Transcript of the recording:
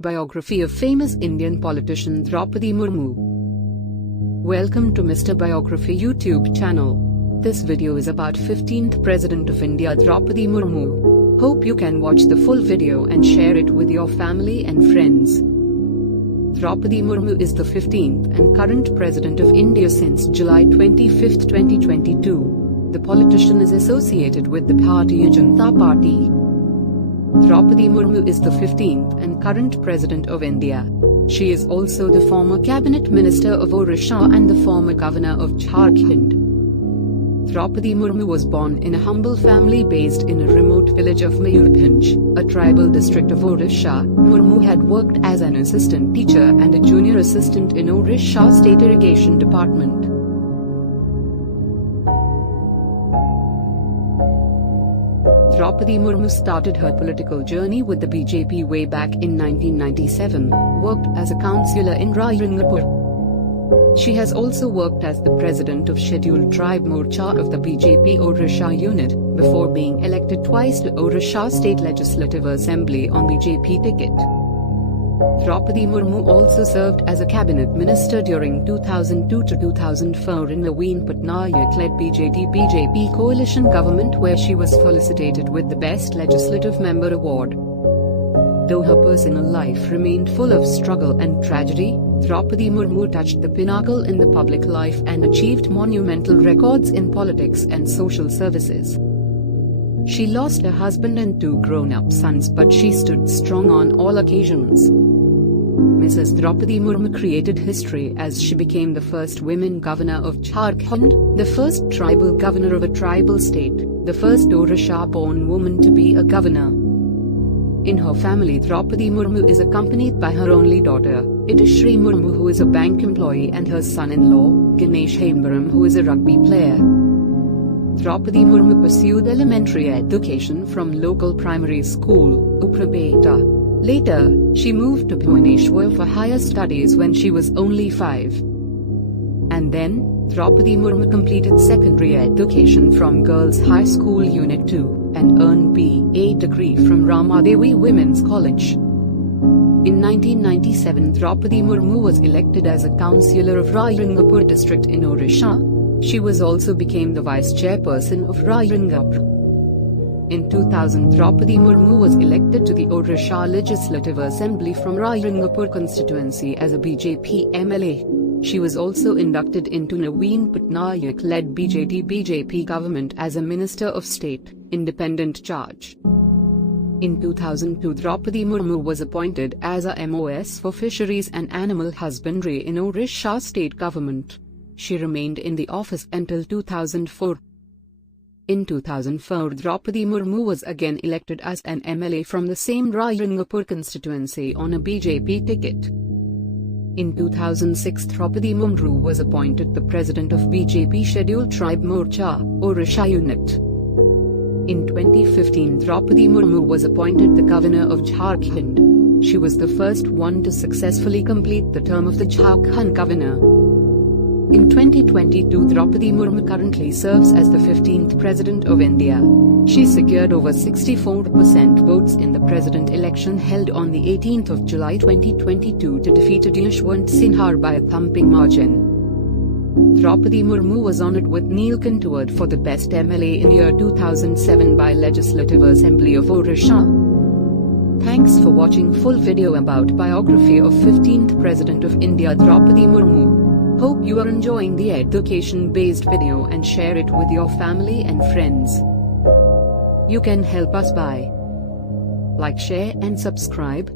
Biography of famous Indian politician Draupadi Murmu. Welcome to Mr. Biography YouTube channel. This video is about 15th President of India Draupadi Murmu. Hope you can watch the full video and share it with your family and friends. Draupadi Murmu is the 15th and current President of India since July 25, 2022. The politician is associated with the Bharatiya Janata Party. Draupadi Murmu is the 15th and current President of India. She is also the former Cabinet Minister of Odisha and the former Governor of Jharkhand. Draupadi Murmu was born in a humble family based in a remote village of Mayurbhanj, a tribal district of Odisha. Murmu had worked as an assistant teacher and a junior assistant in Odisha State Irrigation Department. Draupadi Murmu started her political journey with the BJP way back in 1997, worked as a councillor in Rajrangapur. She has also worked as the president of Scheduled Tribe Morcha of the BJP Odisha unit, before being elected twice to Odisha State Legislative Assembly on BJP ticket. Draupadi Murmu also served as a cabinet minister during 2002 to 2004 in Naveen Patnaik-led BJP coalition government, where she was felicitated with the Best Legislative Member award. Though her personal life remained full of struggle and tragedy, Draupadi Murmu touched the pinnacle in the public life and achieved monumental records in politics and social services. She lost a husband and two grown-up sons, but she stood strong on all occasions. Mrs. Draupadi Murmu created history as she became the first women governor of Jharkhand, the first tribal governor of a tribal state, the first Odisha-born woman to be a governor. In her family, Draupadi Murmu is accompanied by her only daughter, Shri Murmu, who is a bank employee, and her son-in-law, Ganesh Hembaram, who is a rugby player. Draupadi Murmu pursued elementary education from local primary school, Uprapeta. Later, she moved to Bhubaneswar for higher studies when she was only 5. And then, Draupadi Murmu completed secondary education from Girls High School Unit 2, and earned B.A. degree from Ramadevi Women's College. In 1997, Draupadi Murmu was elected as a councillor of Rajrangapur district in Odisha. She also became the vice chairperson of Rajrangapur. In 2000, Draupadi Murmu was elected to the Odisha Legislative Assembly from Rajrangapur constituency as a BJP MLA. She was also inducted into Naveen Patnaik-led BJP government as a Minister of State, Independent Charge. In 2002, Draupadi Murmu was appointed as a MOS for Fisheries and Animal Husbandry in Odisha State Government. She remained in the office until 2004. In 2004, Draupadi Murmu was again elected as an MLA from the same Rajrangapur constituency on a BJP ticket. In 2006, Draupadi Murmu was appointed the president of BJP Scheduled Tribe Morcha, Odisha unit. In 2015, Draupadi Murmu was appointed the governor of Jharkhand. She was the first one to successfully complete the term of the Jharkhand governor. In 2022, Draupadi Murmu currently serves as the 15th President of India. She secured over 64% votes in the president election held on the 18th of July 2022 to defeat Yashwant Sinha by a thumping margin. Draupadi Murmu was honoured with Neelkantha for the best MLA in year 2007 by Legislative Assembly of Odisha. Thanks for watching full video about biography of 15th President of India Draupadi Murmu. Hope you are enjoying the education-based video and share it with your family and friends. You can help us by like, share and subscribe.